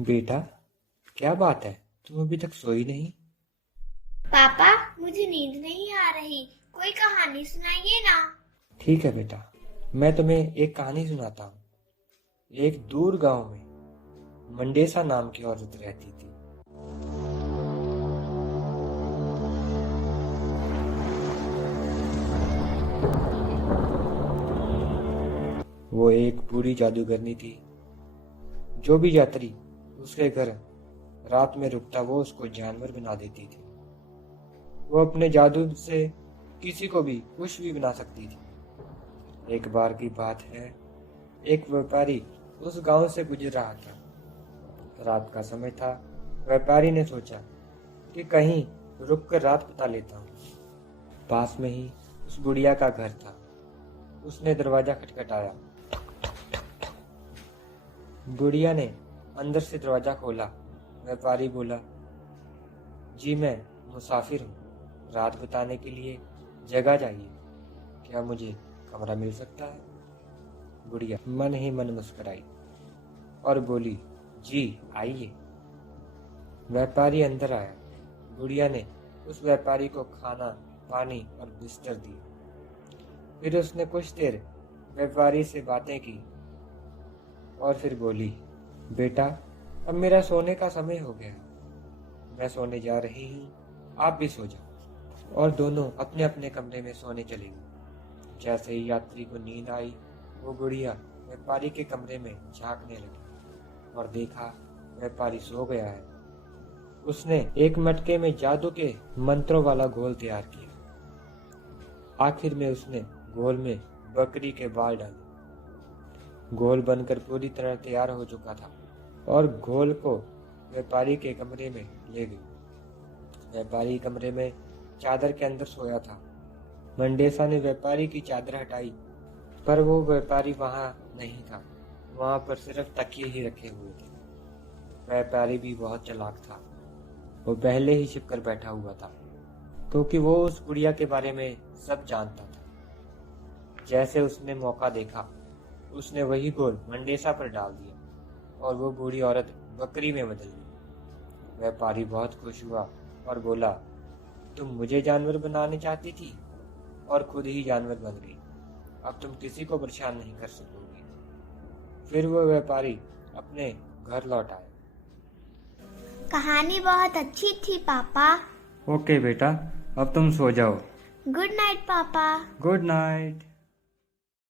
बेटा, क्या बात है? तुम अभी तक सोई नहीं? पापा, मुझे नींद नहीं आ रही। कोई कहानी सुनाइए ना। ठीक है बेटा, मैं तुम्हें एक कहानी सुनाता हूँ। एक दूर गांव में मंडेसा नाम की औरत रहती थी। वो एक बूढ़ी जादूगरनी थी। जो भी यात्री उसके घर रात में रुकता वो उसको जानवर बना देती थी। वो अपने जादू से किसी को भी कुछ भी बना सकती थी। एक बार की बात है, एक व्यापारी उस गांव से गुजर रहा था। रात का समय था। व्यापारी ने सोचा कि कहीं रुक कर रात बिता लेता हूँ। पास में ही उस बुढ़िया का घर था। उसने दरवाजा खटखटाया। बुढ़िया ने अंदर से दरवाजा खोला। व्यापारी बोला, जी मैं मुसाफिर हूँ, रात बिताने के लिए जगह चाहिए, क्या मुझे कमरा मिल सकता है? बुढ़िया मन ही मन मुस्कुराई और बोली, जी आइए। व्यापारी अंदर आया। बुढ़िया ने उस व्यापारी को खाना, पानी और बिस्तर दिया। फिर उसने कुछ देर व्यापारी से बातें की और फिर बोली, बेटा, अब मेरा सोने का समय हो गया, मैं सोने जा रही हूँ, आप भी सो जाओ। और दोनों अपने अपने कमरे में सोने चले गए। जैसे ही यात्री को नींद आई, वो बुढ़िया व्यापारी के कमरे में झांकने लगी और देखा व्यापारी सो गया है। उसने एक मटके में जादू के मंत्रों वाला घोल तैयार किया। आखिर में उसने घोल में बकरी के बाल डाले। घोल बनकर पूरी तरह तैयार हो चुका था और घोल को व्यापारी के कमरे में ले गई। व्यापारी कमरे में चादर के अंदर सोया था। मंडेसा ने व्यापारी की चादर हटाई, पर वो व्यापारी वहां नहीं था। वहां पर सिर्फ तकिए ही रखे हुए थे। व्यापारी भी बहुत चालाक था। वो पहले ही छिपकर बैठा हुआ था, क्योंकि वो उस बुढ़िया के बारे में सब जानता था। जैसे उसने मौका देखा, उसने वही घोल मंडेसा पर डाल दिया और वो बूढ़ी औरत बकरी में बदल गई। व्यापारी बहुत खुश हुआ और बोला, तुम मुझे जानवर बनाने चाहती थी और खुद ही जानवर बन गई। अब तुम किसी को परेशान नहीं कर सकोगी। फिर वो व्यापारी अपने घर लौट आया। कहानी बहुत अच्छी थी पापा। ओके बेटा, अब तुम सो जाओ। गुड नाइट पापा। Good night.